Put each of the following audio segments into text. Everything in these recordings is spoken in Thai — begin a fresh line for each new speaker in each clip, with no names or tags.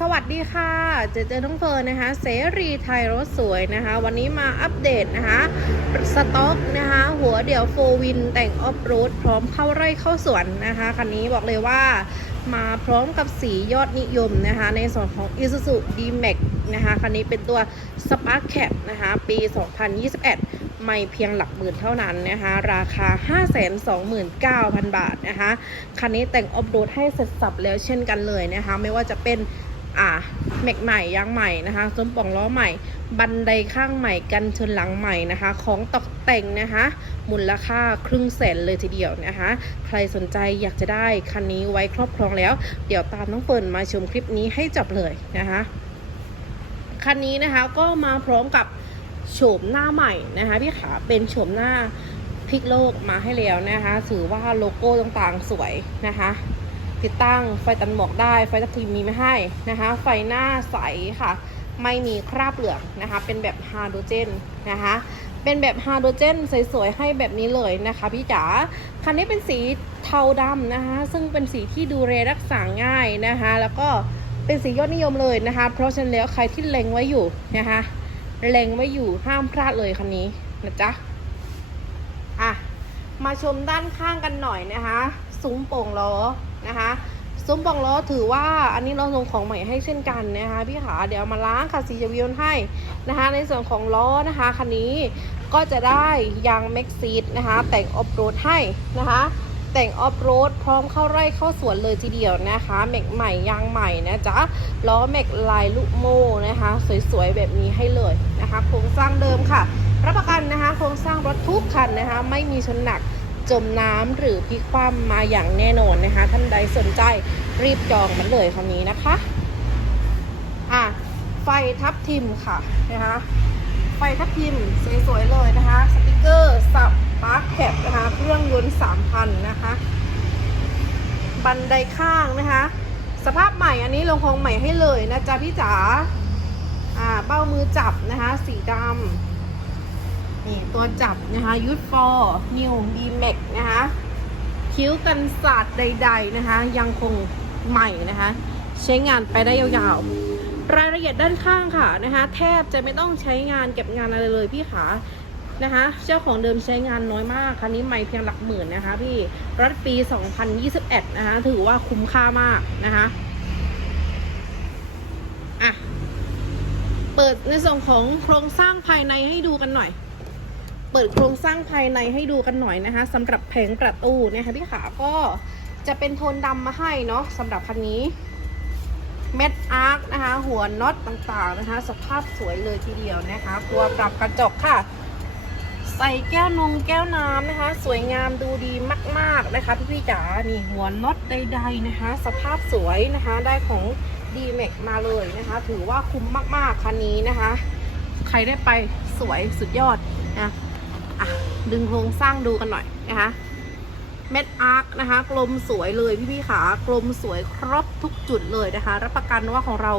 สวัสดีค่ะ เจเจน้องเฟิร์นนะคะ เสรีไทยรถสวยนะคะ วันนี้มาอัปเดตนะคะ สต็อกนะคะ หัวเดี่ยวโฟวินแต่งออฟโรดพร้อมเข้าไร่เข้าสวนนะคะ คันนี้บอกเลยว่ามาพร้อมกับสียอดนิยมนะคะ ในส่วนของ Isuzu D-Max นะคะ คันนี้เป็นตัว Spark Cap นะคะ ปี 2021 ไม่เพียงหลักหมื่นเท่านั้นนะคะ ราคา 529,000 บาทนะคะ คันนี้แต่งออฟโรดให้เสร็จสับแล้วเช่นกันเลยนะคะ ไม่ว่าจะเป็นอ่าแม็กใหม่ยางใหม่นะคะซุ้มป่องล้อใหม่ บันไดข้างใหม่กันชนหลังใหม่นะคะ ของตกแต่งนะคะมูลค่าครึ่งแสนเลยทีเดียวนะคะ ใครสนใจอยากจะได้คันนี้ไว้ครอบครองแล้ว เดี๋ยวตามน้องเฟิร์นมาชมคลิปนี้ให้จบเลยนะคะคันนี้นะคะก็มาพร้อมกับ โฉมหน้าใหม่นะคะพี่ขาเป็นโฉมหน้าพลิกโลกมาให้แล้วนะคะถือว่าโลโก้ต่างๆสวยนะคะ ติดตั้งไฟตันหมอกได้ ไฟตัดทีมีไม่ให้นะคะ ไฟหน้าใสค่ะ ไม่มีคราบเหลืองนะคะ เป็นแบบฮาโดรเจนนะคะเป็นแบบฮาโดรเจนสวยๆ ให้แบบนี้เลยนะคะพี่จ๋า คันนี้เป็นสีเทาดำนะคะ ซึ่งเป็นสีที่ดูแลรักษาง่ายนะคะ แล้วก็เป็นสียอดนิยมเลยนะคะ เพราะฉะนั้นแล้วใครที่เล็งไว้อยู่นะคะ เล็งไว้อยู่ห้ามพลาดเลยคันนี้นะจ๊ะอะมาชมด้านข้างกันหน่อยนะคะ ซุ้มโป่งล้อนะคะซุ้มโป่งล้อถือว่าอันนี้เราลงของใหม่ให้เช่นกันนะคะพี่ขาเดี๋ยวมาล้างค่ะสีจะวิวให้นะคะ ในส่วนของล้อนะคะคันนี้ก็จะได้ยางแม็กซีดนะคะแต่งออฟโรดให้นะคะ แต่งออฟโรดพร้อมเข้าไร่เข้าสวนเลยทีเดียวนะคะแม็กใหม่ยางใหม่นะจ๊ะล้อแม็กลายลูกโม่นะคะ สวยๆแบบนี้ให้เลยนะคะโครงสร้างเดิมค่ะ รับประกันนะคะ โครงสร้างรถทุกคันนะคะ ไม่มีชนหนักจมน้ำหรือพลิกคว่ำมาอย่างแน่นอนนะคะ ท่านใดสนใจรีบจองมันเลยคันนี้นะคะอะไฟทับทิมค่ะนะคะไฟทับทิมสวยๆเลยนะคะ สติกเกอร์สับ ปาร์คแคปนะคะ เครื่องยนต์3,000 นะคะ บันไดข้างนะคะ สภาพใหม่อันนี้ลงของใหม่ให้เลยนะจ๊ะพี่จ๋า อ่าเบ้ามือจับนะคะ สีดำนี่ตัวจับนะคะยุทธฟอร์นิวบีแม็กนะคะ คิ้วกันศาสตร์ใด ๆนะคะ ยังคงใหม่นะคะ ใช้งานไปได้ยาวๆรายละเอียดด้านข้างค่ะนะคะ แทบจะไม่ต้องใช้งานเก็บงานอะไรเลยพี่ขา นะคะ เจ้าของเดิมใช้งานน้อยมาก คันนี้ไม่เพียงหลักหมื่นนะคะพี่รถปี 2021 นะคะ ถือว่าคุ้มค่ามากนะคะอะเปิดในส่วนของโครงสร้างภายในให้ดูกันหน่อย เปิดโครงสร้างภายในให้ดูกันหน่อยนะคะสำหรับแผงประตูนี่ยค่ะพี่ขาก็จะเป็นโทนดำมาให้เนาะสำหรับคันนี้เม็ดอาร์คนะคะ หัวน็อตต่างๆนะคะ สภาพสวยเลยทีเดียวนะคะ ตัวปรับกระจกค่ะ ใส่แก้วนงแก้วน้ำนะคะ สวยงามดูดีมาก ๆนะคะพี่พี่ๆจ๋านี่หัวน็อตใด ๆนะคะ สภาพสวยนะคะได้ของ d m a x มาเลยนะคะ ถือว่าคุ้มมากๆคันนี้นะคะ ใครได้ไปสวยสุดยอดนะอะดึงโครงสร้างดูกันหน่อยนะคะเม็ดอาร์คนะคะ กลมสวยเลยพี่พี่ๆขากลมสวยครบทุกจุดเลยนะคะ รับประกันว่าของเรา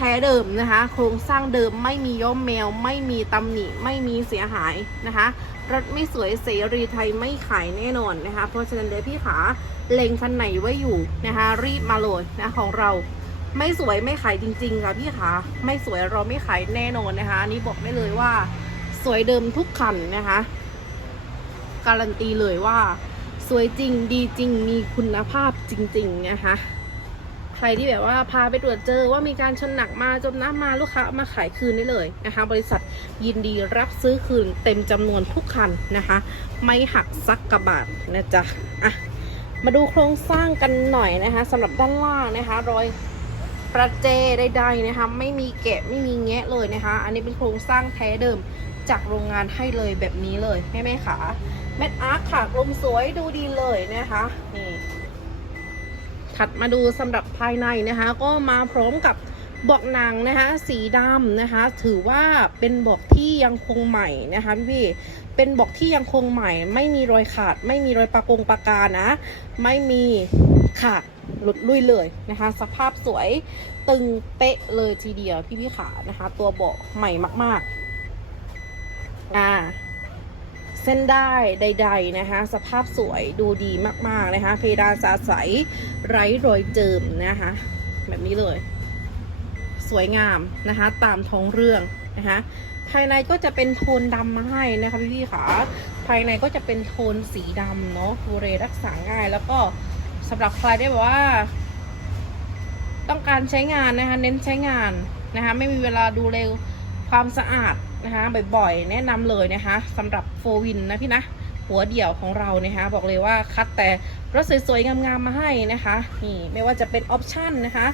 แท้เดิมนะคะ โครงสร้างเดิมไม่มีย่อมแมว ไม่มีตำหนิ ไม่มีเสียหายนะคะ รถไม่สวยเสรีไทยไม่ขายแน่นอนนะคะ เพราะฉะนั้นเดี๋ยวพี่ขาเล็งคันไหนไว้อยู่นะคะ รีบมาเลยนะของเราไม่สวยไม่ขายจริงๆค่ะพี่ขาไม่สวยเราไม่ขายแน่นอนนะคะอันนี้บอกได้เลยว่า สวยเดิมทุกคันนะคะ การันตีเลยว่า สวยจริงดีจริงมีคุณภาพจริง ๆ นะคะ ใครที่แบบว่าพาไปตรวจเจอว่ามีการชนหนักมาจมน้ำมาลูกค้ามาขายคืนได้เลยนะคะ บริษัทยินดีรับซื้อคืนเต็มจำนวนทุกคันนะคะ ไม่หักซักกระบาทนะจ๊ะอะมาดูโครงสร้างกันหน่อยนะคะสำหรับด้านล่างนะคะ รอยประเจใดๆนะคะ ไม่มีแกะไม่มีแงะเลยนะคะ อันนี้เป็นโครงสร้างแท้เดิมจากโรงงานให้เลยแบบนี้เลยแม่แม่ขาแมทอาร์คค่ะกลมสวยดูดีเลยนะคะนี่ ถัดมาดูสำหรับภายในนะคะ ก็มาพร้อมกับเบาะหนังนะคะสีดำนะคะ ถือว่าเป็นเบาะที่ยังคงใหม่นะคะพี่เป็นเบาะที่ยังคงใหม่ ไม่มีรอยขาด ไม่มีรอยปะกงปะกานะ ไม่มีขาดหลุดลุยเลยนะคะ สภาพสวยตึงเป๊ะเลยทีเดียวพี่พี่ขานะคะ ตัวเบาะใหม่มาก ๆ อ่า ส้นได้ใด ๆนะคะ สภาพสวยดูดีมากๆนะคะ เพดานสาใสไร้รอยเจิมนะคะ แบบนี้เลย สวยงามนะคะ ตามท้องเรื่องนะคะภายในก็จะเป็นโทนดำมาให้นะคะพี่ๆค่ะภายในก็จะเป็นโทนสีดำเนาะฟูเรรักษาง่าย แล้วก็สำหรับใครได้แบบว่า ต้องการใช้งานนะคะ เน้นใช้งานนะคะ ไม่มีเวลาดูแลความสะอาด นะคะบ่อยๆ แนะนำเลยนะคะสำหรับโฟวินนะพี่นะหัวเดี่ยวของเรานะคะบอกเลยว่าคัดแต่รถสวยๆ งามๆ มาให้นะคะนี่ไม่ว่าจะเป็นออปชั่นนะคะ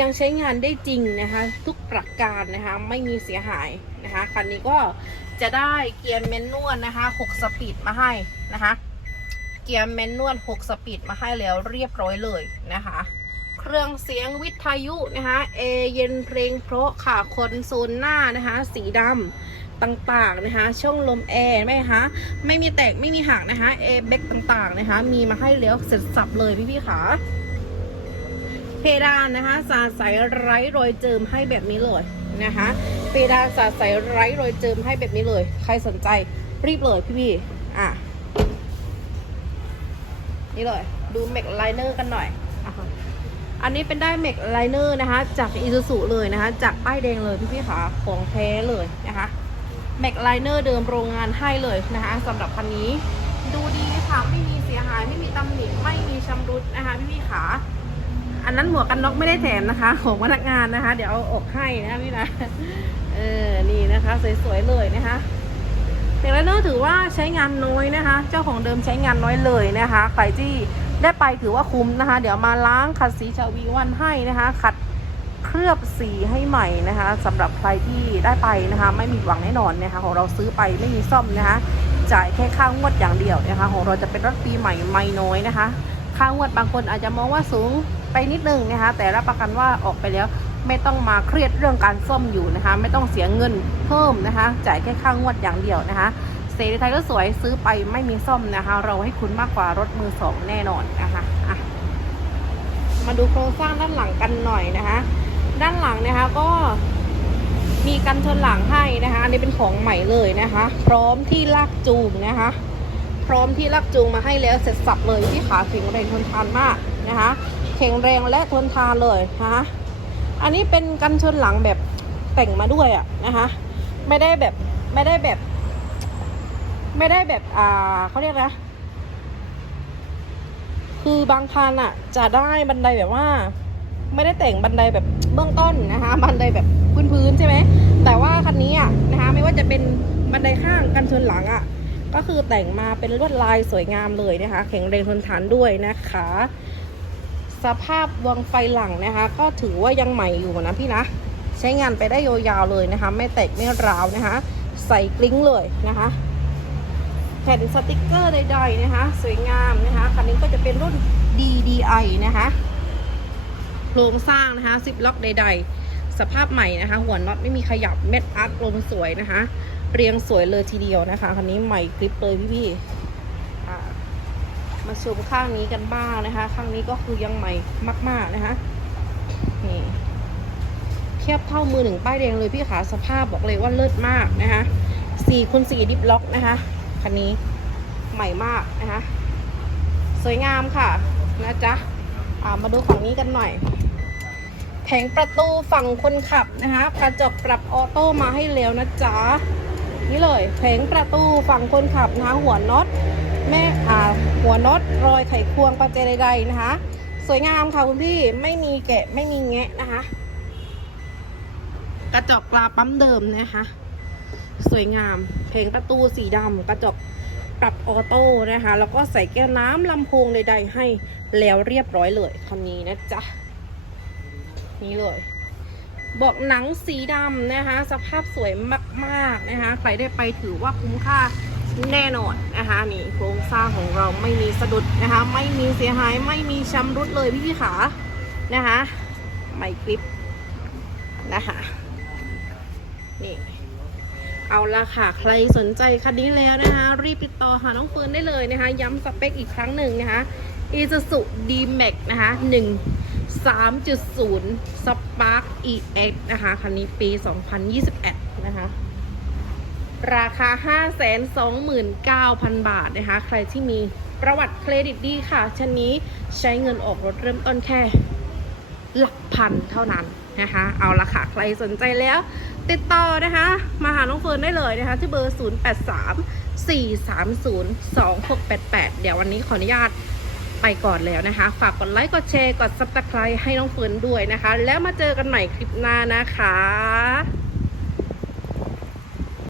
ยังใช้งานได้จริงนะคะ ทุกประการนะคะไม่มีเสียหายนะคะคันนี้ก็จะได้เกียร์แมนนวลนะคะ 6 สปีดมาให้นะคะ เกียร์แมนนวล 6 สปีดมาให้แล้วเรียบร้อยเลยนะคะ เครื่องเสียงวิทยุนะคะเอเย็นเพลงเพราะค่ะคอนโซลหน้านะคะ สีดำต่างๆนะคะ ช่องลมแอร์ไหมคะไม่มีแตกไม่มีหักนะคะเอเบกต่างๆนะคะ มีมาให้แล้วเสร็จสับเลยพี่ๆค่ะเพดานนะคะ สาใสไร้รอยเจิมให้แบบนี้เลยนะคะเพดานสาใสไร้รอยเจิมให้แบบนี้เลย ใครสนใจรีบเลยพี่ๆอะนี่เลย ดูเมกไลเนอร์กันหน่อย อันนี้เป็นได้เมกไลเนอร์นะคะ จากอีซูซูเลยนะคะ จากป้ายแดงเลยพี่ๆค่ะของแท้เลยนะคะเมกไลเนอร์เดิมโรงงานให้เลยนะคะสำหรับคันนี้ ดูดีค่ะไม่มีเสียหายไม่มีตำหนิไม่มีชำรุดนะคะพี่ๆค่ะอันนั้นหมวกกันน็อกไม่ได้แถมนะคะ ของพนักงานนะคะ เดี๋ยวเอาออกให้นะพี่นะเออนี่นะคะสวยๆเลยนะคะเด็กไลเนอร์ถือว่าใช้งานน้อยนะคะ เจ้าของเดิมใช้งานน้อยเลยนะคะใครที่ ได้ไปถือว่าคุ้มนะคะ เดี๋ยวมาล้างขัดสีชาวีวันให้นะคะ ขัดเคลือบสีให้ใหม่นะคะสำหรับใครที่ได้ไปนะคะ ไม่มีหวังแน่นอนนะคะ ของเราซื้อไปไม่มีซ่อมนะคะ จ่ายแค่ค่างวดอย่างเดียวนะคะ ของเราจะเป็นรถปีใหม่ไม่น้อยนะคะ ค่างวดบางคนอาจจะมองว่าสูงไปนิดนึงนะคะ แต่รับประกันว่าออกไปแล้วไม่ต้องมาเครียดเรื่องการซ่อมอยู่นะคะ ไม่ต้องเสียเงินเพิ่มนะคะ จ่ายแค่ค่างวดอย่างเดียวนะคะ เซรีไทยก็สวยซื้อไปไม่มีซ่อมนะคะ เราให้คุณมากกว่ารถมือสองแน่นอนนะคะอะมาดูโครงสร้างด้านหลังกันหน่อยนะคะ ด้านหลังนะคะก็มีกันชนหลังให้นะคะอันนี้เป็นของใหม่เลยนะคะ พร้อมที่ลากจูงนะคะ พร้อมที่ลากจูงมาให้แล้วเสร็จสับเลยที่ขาแข็งแรงทนทานมากนะคะแข็งแรงและทนทานเลยนะคะอันนี้เป็นกันชนหลังแบบแต่งมาด้วยอะนะคะ ไม่ได้แบบไม่ได้แบบ ไม่ได้แบบอ่าเขาเรียกนะคือบางคันอะจะได้บันไดแบบว่า ไม่ได้แต่งบันไดแบบเบื้องต้นนะคะ บันไดแบบพื้นๆใช่ไหมแต่ว่าคันนี้อะนะคะ ไม่ว่าจะเป็นบันไดข้างกันชนหลังอะก็คือแต่งมาเป็นลวดลายสวยงามเลยนะคะ แข็งแรงทนทานด้วยนะคะ สภาพวงไฟหลังนะคะ ก็ถือว่ายังใหม่อยู่นะพี่นะ ใช้งานไปได้ยาวๆเลยนะคะ ไม่แตกไม่ร้าวนะคะ ใส่กลิ้งเลยนะคะ ผ่นสติกเกอร์ใดๆนะคะ สวยงามนะคะคันนี้ก็จะเป็นรุ่น DDI นะคะโครงสร้างนะคะซิปล็อกใด ๆ สภาพใหม่นะคะ หัวน็อตไม่มีขยับเม็ดอาร์ตลงสวยนะคะ เรียงสวยเลยทีเดียวนะคะคันนี้ใหม่คลิปเลยพี่ๆมาชมข้างนี้กันบ้างนะคะ ข้างนี้ก็คือยังใหม่มาก ๆนะคะนี่เทียบเท่ามือหนึ่งป้ายแดงเลยพี่ขาสภาพบอกเลยว่าเลิศมากนะคะสี่คูณสี่ดิฟล็อกนะคะ คันนี้ใหม่มากนะคะสวยงามค่ะนะจ๊ะามาดูฝั่งนี้กันหน่อย แผงประตูฝั่งคนขับนะคะกระจกปรับออโต้มาให้แล้วนะจ๊ะนี่เลยแผงประตูฝั่งคนขับนะคะหัวน็อตแม่อ่าหัวน็อตรอยไขควงประแจใดๆนะคะ สวยงามค่ะคุณพี่ไม่มีแกะไม่มีแงะนะคะ กระจกปลาปั๊มเดิมนะคะ สวยงาม แผงประตูสีดำกระจกปรับออโต้นะคะ แล้วก็ใส่แก้วน้ำลำโพงใดๆให้แล้วเรียบร้อยเลยคันนี้นะจ๊ะ นี่เลยบอกหนังสีดำนะคะ สภาพสวยมากๆนะคะ ใครได้ไปถือว่าคุ้มค่าแน่นอนนะคะนี่โครงสร้างของเราไม่มีสะดุดนะคะ ไม่มีเสียหายไม่มีชำรุดเลยพี่พี่ขานะคะไม่คลิปนะคะนี่ เอาละค่ะ ใครสนใจคันนี้แล้วนะคะ รีบติดต่อหาน้องเฟิร์นได้เลยนะคะ ย้ำสเปคอีกครั้งหนึ่งนะคะ Isuzu D-Max นะคะ1 3.0 Spark EX นะคะ คันนี้ปี2021นะคะ ราคา529,000บาทนะคะ ใครที่มีประวัติเครดิตดีค่ะ ชั้นนี้ใช้เงินออกรถเริ่มต้นแค่ หลักพันเท่านั้น นะคะ เอาละค่ะ ใครสนใจแล้ว ติดต่อนะคะ มาหาน้องเฟิร์นได้เลยนะคะ ที่เบอร์ 0834302688 เดี๋ยววันนี้ขออนุญาตไปก่อนแล้วนะคะ ฝากกดไลค์ กดแชร์ กดซับสไครต์ให้น้องเฟิร์นด้วยนะคะ แล้วมาเจอกันใหม่คลิปหน้านะคะ